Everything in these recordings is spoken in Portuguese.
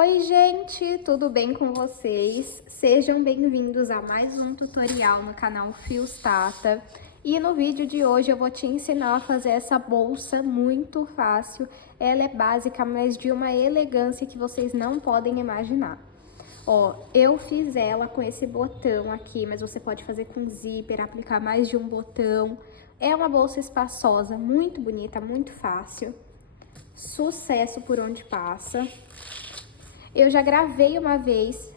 Oi gente, tudo bem com vocês? Sejam bem-vindos a mais um tutorial no canal Fios Tata. E no vídeo de hoje eu vou te ensinar a fazer essa bolsa muito fácil. Ela é básica, mas de uma elegância que vocês não podem imaginar. Ó, eu fiz ela com esse botão aqui, mas você pode fazer com zíper, aplicar mais de um botão. É uma bolsa espaçosa, muito bonita, muito fácil. Sucesso por onde passa. Eu já gravei uma vez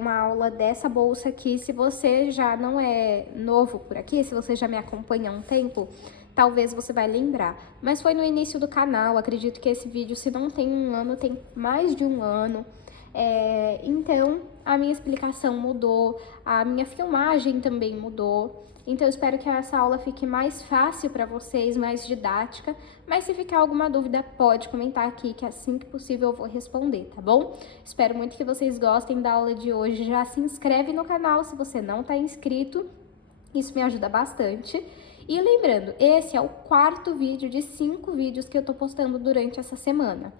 uma aula dessa bolsa aqui. Se você já não é novo por aqui, se você já me acompanha há um tempo, talvez você vai lembrar. Mas foi no início do canal, acredito que esse vídeo, se não tem um ano, tem mais de um ano. Então, a minha explicação mudou, a minha filmagem também mudou. Então, eu espero que essa aula fique mais fácil para vocês, mais didática. Mas se ficar alguma dúvida, pode comentar aqui, que assim que possível eu vou responder, tá bom? Espero muito que vocês gostem da aula de hoje. Já se inscreve no canal se você não está inscrito, isso me ajuda bastante. E lembrando, esse é o quarto vídeo de 5 vídeos que eu tô postando durante essa semana.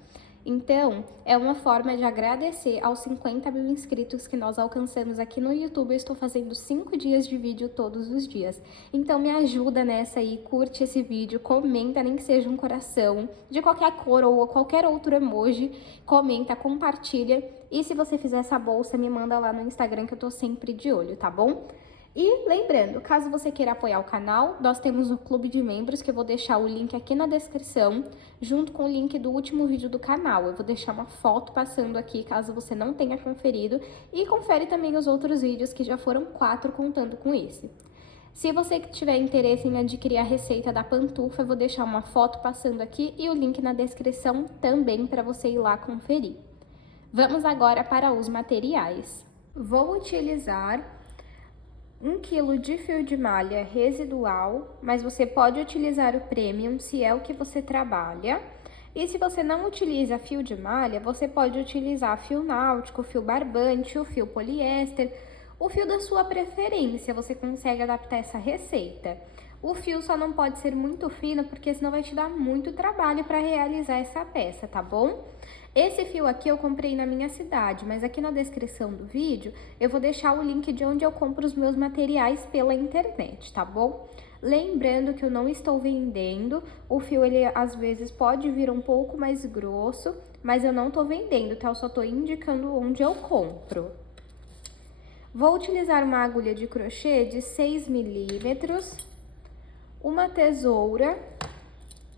Então, é uma forma de agradecer aos 50 mil inscritos que nós alcançamos aqui no YouTube. Eu estou fazendo 5 dias de vídeo todos os dias. Então, me ajuda nessa aí, curte esse vídeo, comenta, nem que seja um coração, de qualquer cor ou qualquer outro emoji, comenta, compartilha. E se você fizer essa bolsa, me manda lá no Instagram que eu tô sempre de olho, tá bom? E lembrando, caso você queira apoiar o canal, nós temos um clube de membros que eu vou deixar o link aqui na descrição, junto com o link do último vídeo do canal. Eu vou deixar uma foto passando aqui, caso você não tenha conferido, e confere também os outros vídeos, que já foram 4 contando com esse. Se você tiver interesse em adquirir a receita da pantufa, eu vou deixar uma foto passando aqui e o link na descrição também para você ir lá conferir. Vamos agora para os materiais. Vou utilizar 1 kg de fio de malha residual, mas você pode utilizar o premium se é o que você trabalha. E se você não utiliza fio de malha, você pode utilizar fio náutico, fio barbante, o fio poliéster, o fio da sua preferência, você consegue adaptar essa receita. O fio só não pode ser muito fino, porque senão vai te dar muito trabalho para realizar essa peça, tá bom? Esse fio aqui eu comprei na minha cidade, mas aqui na descrição do vídeo eu vou deixar o link de onde eu compro os meus materiais pela internet, tá bom? Lembrando que eu não estou vendendo, o fio ele às vezes pode vir um pouco mais grosso, mas eu não tô vendendo, tá? Eu só tô indicando onde eu compro. Vou utilizar uma agulha de crochê de 6 milímetros, uma tesoura,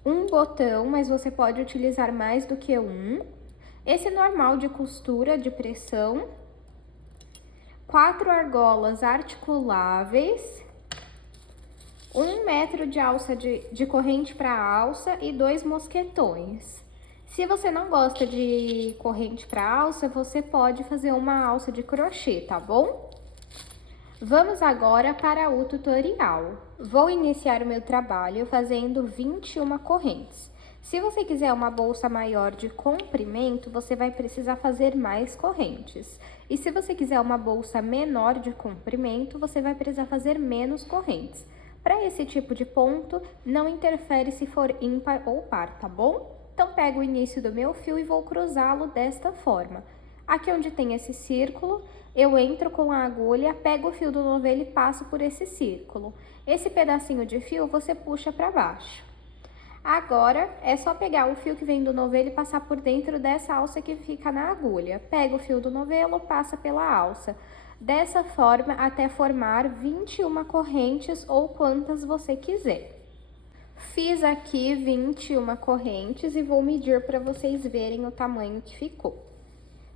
um botão, mas você pode utilizar mais do que um. Esse normal de costura, de pressão, 4 argolas articuláveis, 1 metro de alça de corrente para alça e 2 mosquetões. Se você não gosta de corrente para alça, você pode fazer uma alça de crochê, tá bom? Vamos agora para o tutorial. Vou iniciar o meu trabalho fazendo 21 correntes. Se você quiser uma bolsa maior de comprimento, você vai precisar fazer mais correntes. E se você quiser uma bolsa menor de comprimento, você vai precisar fazer menos correntes. Para esse tipo de ponto, não interfere se for ímpar ou par, tá bom? Então, pego o início do meu fio e vou cruzá-lo desta forma. Aqui onde tem esse círculo, eu entro com a agulha, pego o fio do novelo e passo por esse círculo. Esse pedacinho de fio você puxa para baixo. Agora, é só pegar o fio que vem do novelo e passar por dentro dessa alça que fica na agulha. Pega o fio do novelo, passa pela alça. Dessa forma, até formar 21 correntes ou quantas você quiser. Fiz aqui 21 correntes e vou medir para vocês verem o tamanho que ficou.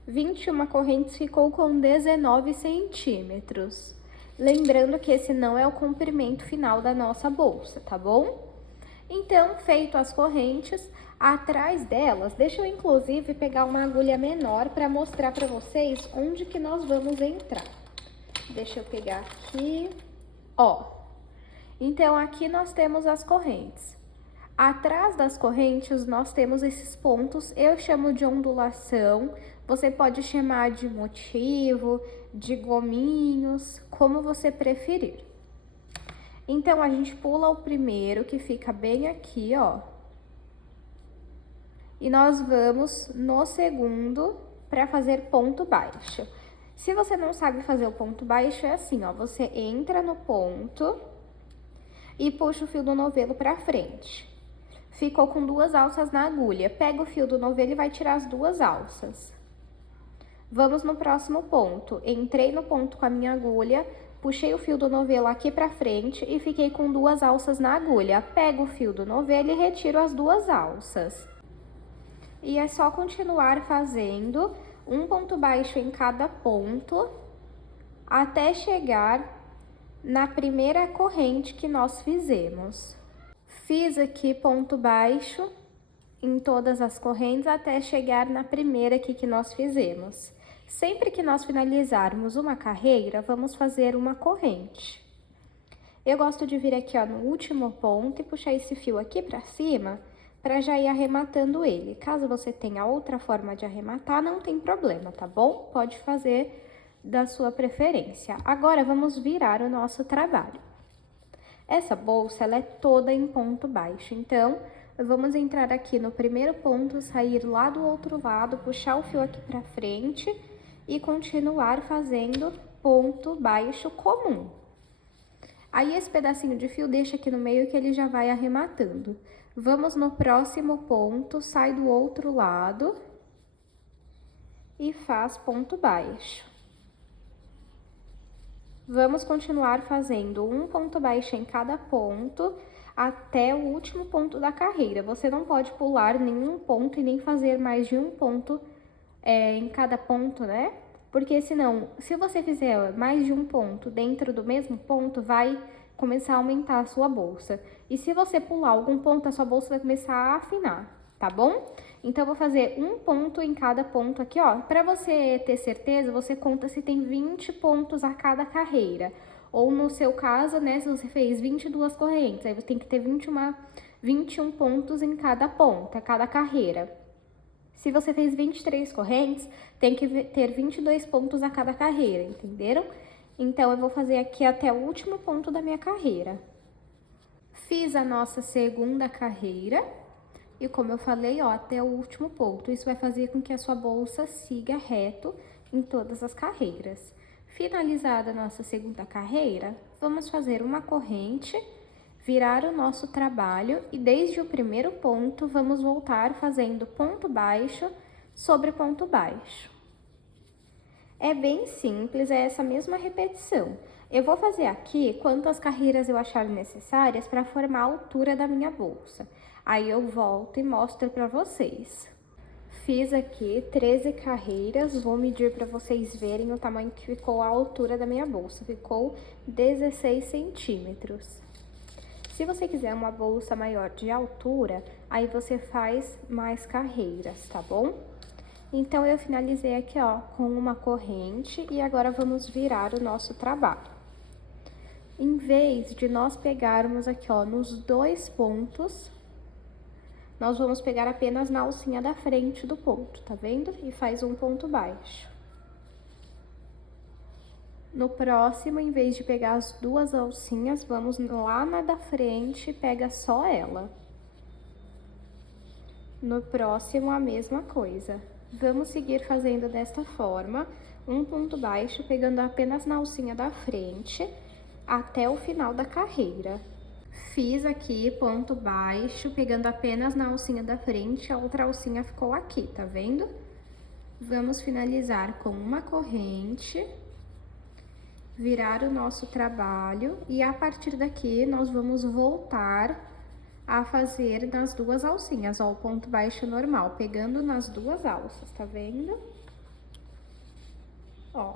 21 correntes ficou com 19 centímetros. Lembrando que esse não é o comprimento final da nossa bolsa, tá bom? Então, feito as correntes, atrás delas, deixa eu inclusive pegar uma agulha menor para mostrar para vocês onde que nós vamos entrar. Deixa eu pegar aqui, ó. Então, aqui nós temos as correntes. Atrás das correntes, nós temos esses pontos, eu chamo de ondulação, você pode chamar de motivo, de gominhos, como você preferir. Então, a gente pula o primeiro, que fica bem aqui, ó. E nós vamos no segundo, para fazer ponto baixo. Se você não sabe fazer o ponto baixo, é assim, ó, você entra no ponto e puxa o fio do novelo para frente. Ficou com 2 alças na agulha. Pega o fio do novelo e vai tirar as 2 alças. Vamos no próximo ponto. Entrei no ponto com a minha agulha, puxei o fio do novelo aqui pra frente e fiquei com 2 alças na agulha. Pego o fio do novelo e retiro as 2 alças. E é só continuar fazendo um ponto baixo em cada ponto, até chegar na primeira corrente que nós fizemos. Fiz aqui ponto baixo em todas as correntes até chegar na primeira aqui que nós fizemos. Sempre que nós finalizarmos uma carreira, vamos fazer uma corrente. Eu gosto de vir aqui, ó, no último ponto e puxar esse fio aqui pra cima, para já ir arrematando ele. Caso você tenha outra forma de arrematar, não tem problema, tá bom? Pode fazer da sua preferência. Agora, vamos virar o nosso trabalho. Essa bolsa, ela é toda em ponto baixo, então, vamos entrar aqui no primeiro ponto, sair lá do outro lado, puxar o fio aqui pra frente e continuar fazendo ponto baixo comum. Aí, esse pedacinho de fio deixa aqui no meio que ele já vai arrematando. Vamos no próximo ponto, sai do outro lado e faz ponto baixo. Vamos continuar fazendo um ponto baixo em cada ponto até o último ponto da carreira. Você não pode pular nenhum ponto e nem fazer mais de um ponto em cada ponto, né? Porque senão, se você fizer mais de um ponto dentro do mesmo ponto, vai começar a aumentar a sua bolsa. E se você pular algum ponto, a sua bolsa vai começar a afinar, tá bom? Então, eu vou fazer um ponto em cada ponto aqui, ó. Pra você ter certeza, você conta se tem 20 pontos a cada carreira. Ou no seu caso, né, se você fez 22 correntes, aí você tem que ter 21 pontos em cada ponto, a cada carreira. Se você fez 23 correntes, tem que ter 22 pontos a cada carreira, entenderam? Então, eu vou fazer aqui até o último ponto da minha carreira. Fiz a nossa segunda carreira e, como eu falei, ó, até o último ponto. Isso vai fazer com que a sua bolsa siga reto em todas as carreiras. Finalizada a nossa segunda carreira, vamos fazer uma corrente, virar o nosso trabalho e desde o primeiro ponto vamos voltar fazendo ponto baixo sobre ponto baixo. É bem simples, é essa mesma repetição. Eu vou fazer aqui quantas carreiras eu achar necessárias para formar a altura da minha bolsa. Aí eu volto e mostro para vocês. Fiz aqui 13 carreiras, vou medir para vocês verem o tamanho que ficou a altura da minha bolsa. Ficou 16 centímetros. Se você quiser uma bolsa maior de altura, aí você faz mais carreiras, tá bom? Então, eu finalizei aqui, ó, com uma corrente e agora vamos virar o nosso trabalho. Em vez de nós pegarmos aqui, ó, nos 2 pontos, nós vamos pegar apenas na alcinha da frente do ponto, tá vendo? E faz um ponto baixo. No próximo, em vez de pegar as 2 alcinhas, vamos lá na da frente e pega só ela. No próximo, a mesma coisa. Vamos seguir fazendo desta forma, um ponto baixo, pegando apenas na alcinha da frente, até o final da carreira. Fiz aqui ponto baixo, pegando apenas na alcinha da frente, a outra alcinha ficou aqui, tá vendo? Vamos finalizar com uma corrente, virar o nosso trabalho e a partir daqui nós vamos voltar a fazer nas 2 alcinhas, ó, o ponto baixo normal, pegando nas 2 alças, tá vendo? Ó,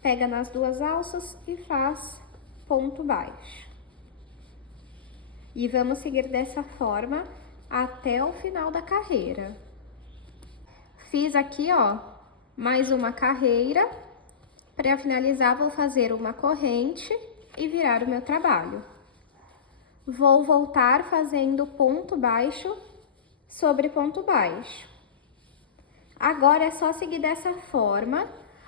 pega nas 2 alças e faz ponto baixo. E vamos seguir dessa forma até o final da carreira. Fiz aqui, ó, mais uma carreira. Para finalizar, vou fazer uma corrente e virar o meu trabalho. Vou voltar fazendo ponto baixo sobre ponto baixo. Agora é só seguir dessa forma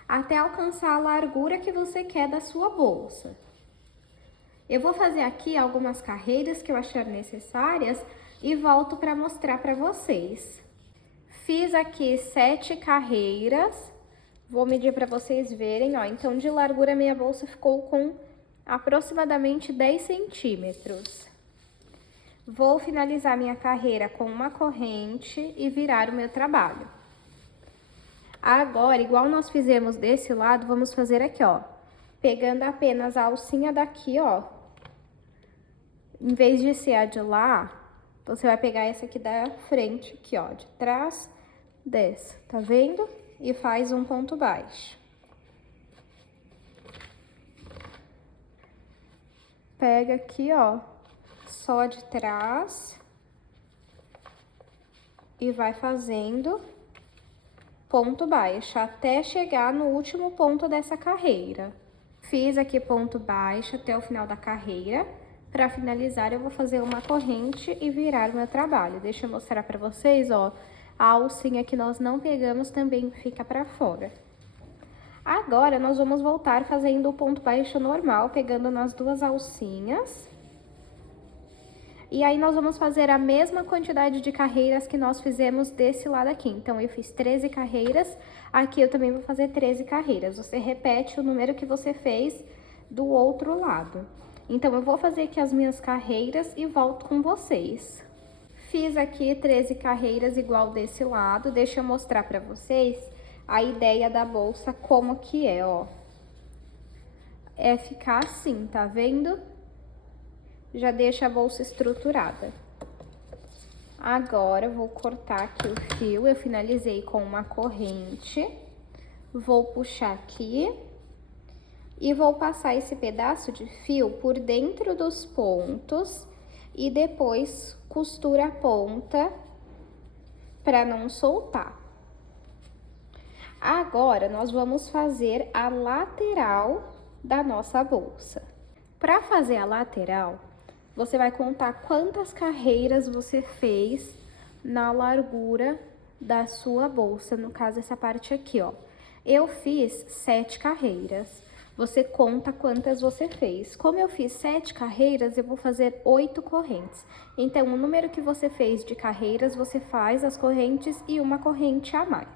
até alcançar a largura que você quer da sua bolsa. Eu vou fazer aqui algumas carreiras que eu achar necessárias e volto para mostrar para vocês. Fiz aqui 7 carreiras, vou medir para vocês verem, ó. Então, de largura, minha bolsa ficou com aproximadamente 10 centímetros. Vou finalizar minha carreira com uma corrente e virar o meu trabalho. Agora, igual nós fizemos desse lado, vamos fazer aqui, ó. Pegando apenas a alcinha daqui, ó. Em vez de ser a de lá, você vai pegar essa aqui da frente, aqui, ó, de trás dessa, tá vendo? E faz um ponto baixo. Pega aqui, ó, só de trás e vai fazendo ponto baixo até chegar no último ponto dessa carreira. Fiz aqui ponto baixo até o final da carreira. Para finalizar, eu vou fazer uma corrente e virar o meu trabalho. Deixa eu mostrar para vocês, ó, a alcinha que nós não pegamos também fica para fora. Agora, nós vamos voltar fazendo o ponto baixo normal, pegando nas duas alcinhas. E aí, nós vamos fazer a mesma quantidade de carreiras que nós fizemos desse lado aqui. Então, eu fiz 13 carreiras, aqui eu também vou fazer 13 carreiras. Você repete o número que você fez do outro lado. Então, eu vou fazer aqui as minhas carreiras e volto com vocês. Fiz aqui 13 carreiras igual desse lado. Deixa eu mostrar pra vocês a ideia da bolsa, como que é, ó. É ficar assim, tá vendo? Já deixa a bolsa estruturada. Agora, eu vou cortar aqui o fio. Eu finalizei com uma corrente. Vou puxar aqui. E vou passar esse pedaço de fio por dentro dos pontos e depois costura a ponta para não soltar. Agora, nós vamos fazer a lateral da nossa bolsa. Para fazer a lateral, você vai contar quantas carreiras você fez na largura da sua bolsa, no caso, essa parte aqui, ó. Eu fiz 7 carreiras. Você conta quantas você fez. Como eu fiz 7 carreiras, eu vou fazer 8 correntes. Então, o número que você fez de carreiras, você faz as correntes e uma corrente a mais.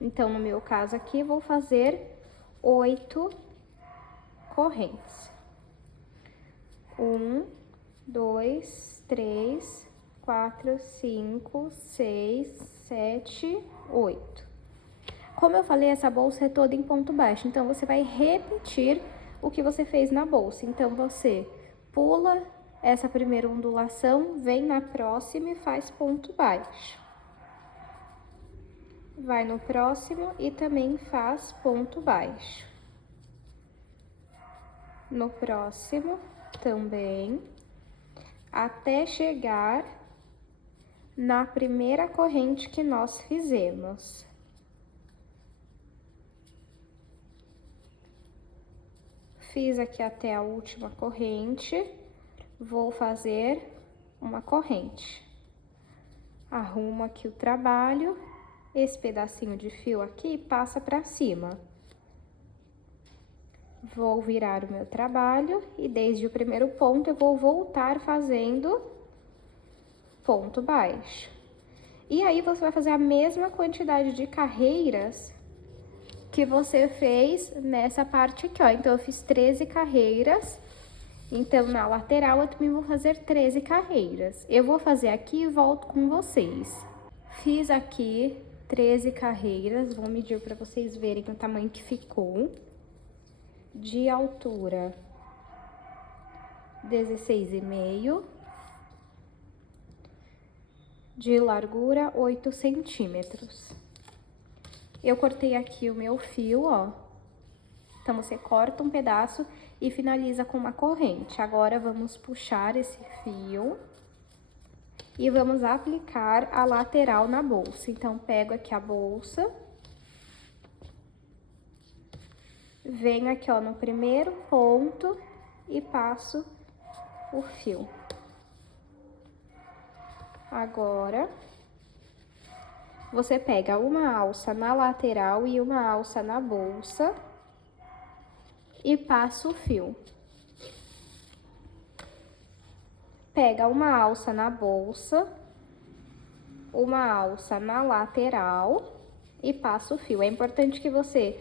Então, no meu caso aqui, eu vou fazer 8 correntes. 1, 2, 3, 4, 5, 6, 7, 8. Como eu falei, essa bolsa é toda em ponto baixo, então você vai repetir o que você fez na bolsa. Então, você pula essa primeira ondulação, vem na próxima e faz ponto baixo. Vai no próximo e também faz ponto baixo. No próximo também, até chegar na primeira corrente que nós fizemos. Fiz aqui até a última corrente, vou fazer uma corrente. Arrumo aqui o trabalho, esse pedacinho de fio aqui passa pra cima. Vou virar o meu trabalho e desde o primeiro ponto eu vou voltar fazendo ponto baixo. E aí, você vai fazer a mesma quantidade de carreiras que você fez nessa parte aqui, ó. Então, eu fiz 13 carreiras. Então, na lateral, eu também vou fazer 13 carreiras. Eu vou fazer aqui e volto com vocês. Fiz aqui 13 carreiras. Vou medir para vocês verem o tamanho que ficou. De altura, 16,5. De largura, 8 centímetros. Eu cortei aqui o meu fio, ó. Então, você corta um pedaço e finaliza com uma corrente. Agora, vamos puxar esse fio e vamos aplicar a lateral na bolsa. Então, pego aqui a bolsa, venho aqui, ó, no primeiro ponto e passo o fio. Agora, você pega uma alça na lateral e uma alça na bolsa e passa o fio. Pega uma alça na bolsa uma alça na lateral e passa o fio. É importante que você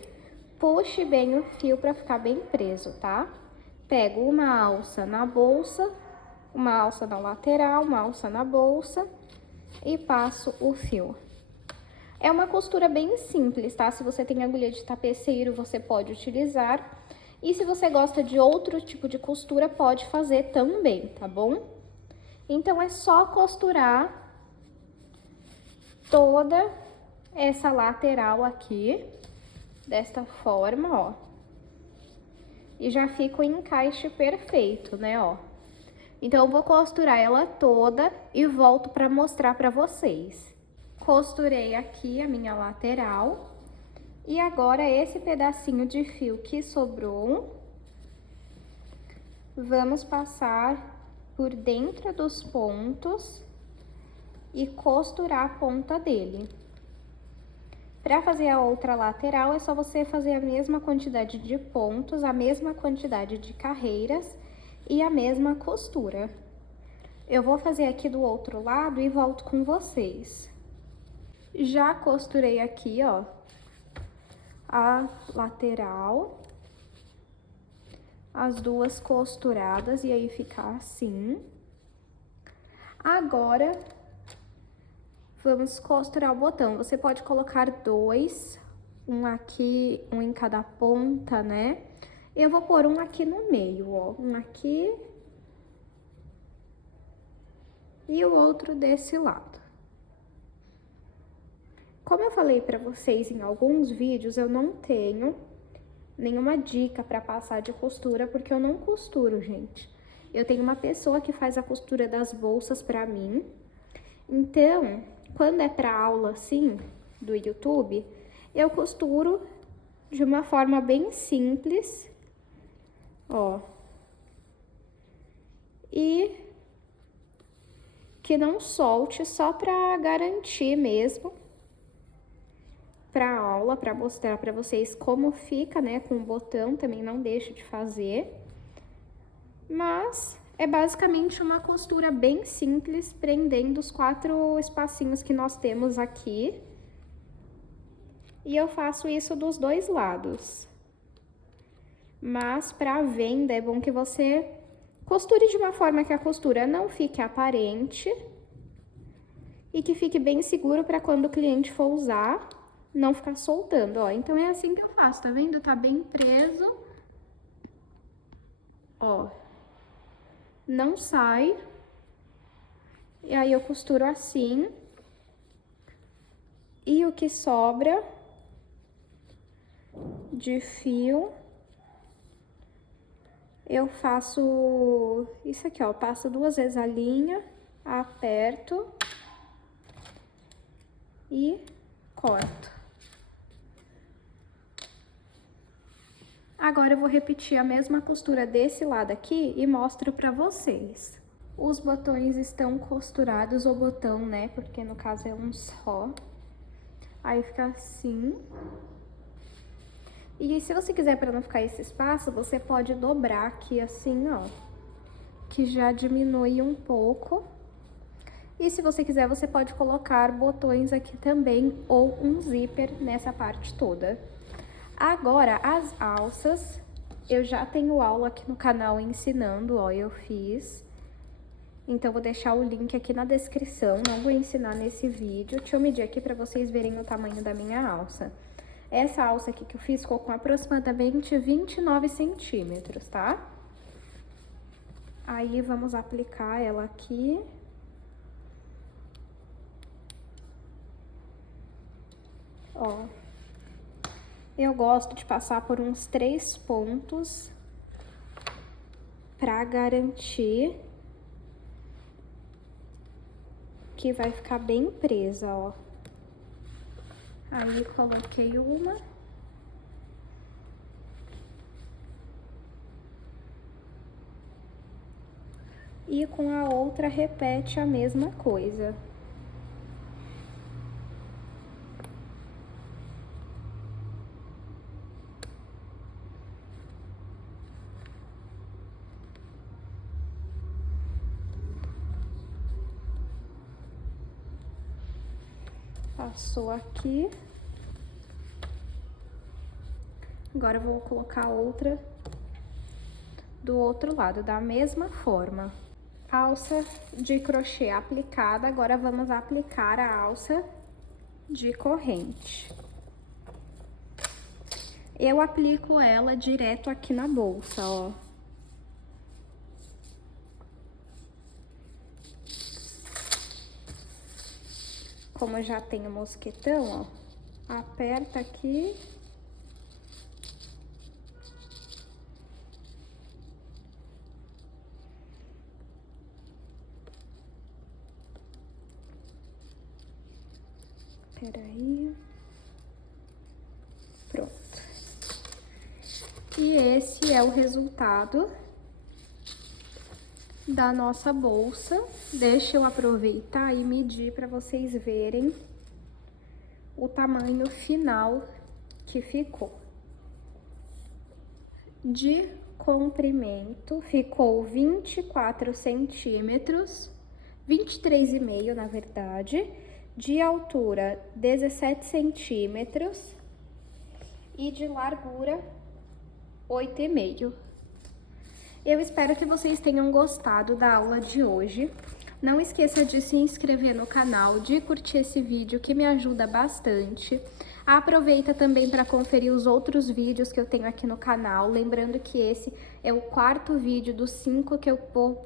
puxe bem o fio para ficar bem preso, tá? Pego uma alça na bolsa, uma alça na lateral, uma alça na bolsa e passo o fio. É uma costura bem simples, tá? Se você tem agulha de tapeceiro, você pode utilizar. E se você gosta de outro tipo de costura, pode fazer também, tá bom? Então, é só costurar toda essa lateral aqui, desta forma, ó. E já fica o encaixe perfeito, né, ó. Então, eu vou costurar ela toda e volto pra mostrar pra vocês. Costurei aqui a minha lateral. E agora, esse pedacinho de fio que sobrou, vamos passar por dentro dos pontos e costurar a ponta dele. Para fazer a outra lateral, é só você fazer a mesma quantidade de pontos, a mesma quantidade de carreiras e a mesma costura. Eu vou fazer aqui do outro lado e volto com vocês. Já costurei aqui, ó, a lateral, as duas costuradas, e aí fica assim. Agora, vamos costurar o botão. Você pode colocar dois, um aqui, um em cada ponta, né? Eu vou pôr um aqui no meio, ó, um aqui e o outro desse lado. Como eu falei pra vocês em alguns vídeos, eu não tenho nenhuma dica pra passar de costura, porque eu não costuro, gente. Eu tenho uma pessoa que faz a costura das bolsas pra mim. Então, quando é pra aula, assim, do YouTube, eu costuro de uma forma bem simples, ó. E que não solte, só pra garantir mesmo pra aula, pra mostrar pra vocês como fica, né, com o botão, também não deixo de fazer. Mas é basicamente uma costura bem simples, prendendo os 4 espacinhos que nós temos aqui. E eu faço isso dos dois lados. Mas pra venda é bom que você costure de uma forma que a costura não fique aparente e que fique bem seguro pra quando o cliente for usar, não ficar soltando, ó. Então, é assim que eu faço, tá vendo? Tá bem preso. Ó. Não sai. E aí, eu costuro assim. E o que sobra de fio, eu faço isso aqui, ó. Passo 2 vezes a linha, aperto e corto. Agora, eu vou repetir a mesma costura desse lado aqui e mostro pra vocês. Os botões estão costurados, o botão, né, porque no caso é um só. Aí fica assim. E se você quiser, pra não ficar esse espaço, você pode dobrar aqui assim, ó. Que já diminui um pouco. E se você quiser, você pode colocar botões aqui também, ou um zíper nessa parte toda. Agora, as alças, eu já tenho aula aqui no canal ensinando, ó, eu fiz. Então, vou deixar o link aqui na descrição, não vou ensinar nesse vídeo. Deixa eu medir aqui pra vocês verem o tamanho da minha alça. Essa alça aqui que eu fiz ficou com aproximadamente 29 centímetros, tá? Aí, vamos aplicar ela aqui. Ó. Eu gosto de passar por uns 3 pontos pra garantir que vai ficar bem presa, ó. Aí, coloquei uma. E com a outra, repete a mesma coisa. Passou aqui. Agora eu vou colocar outra do outro lado, da mesma forma. Alça de crochê aplicada, agora vamos aplicar a alça de corrente. Eu aplico ela direto aqui na bolsa, ó. Como eu já tenho mosquetão, ó, aperta aqui. Peraí. Pronto. E esse é o resultado da nossa bolsa. Deixa eu aproveitar e medir para vocês verem o tamanho final que ficou. De comprimento, ficou 24 centímetros, 23,5 na verdade. De altura, 17 centímetros. E de largura, 8,5. Eu espero que vocês tenham gostado da aula de hoje. Não esqueça de se inscrever no canal, de curtir esse vídeo que me ajuda bastante. Aproveita também para conferir os outros vídeos que eu tenho aqui no canal. Lembrando que esse é o 4º vídeo dos 5 que eu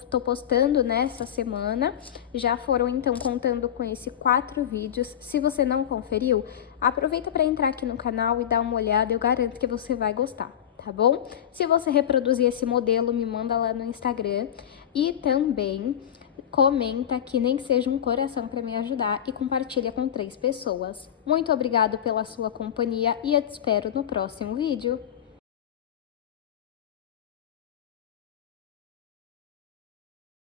tô postando nessa semana. Já foram então contando com esses 4 vídeos. Se você não conferiu, aproveita para entrar aqui no canal e dar uma olhada. Eu garanto que você vai gostar, tá bom? Se você reproduzir esse modelo, me manda lá no Instagram. E também comenta que nem que seja um coração para me ajudar e compartilha com 3 pessoas. Muito obrigado pela sua companhia e eu te espero no próximo vídeo.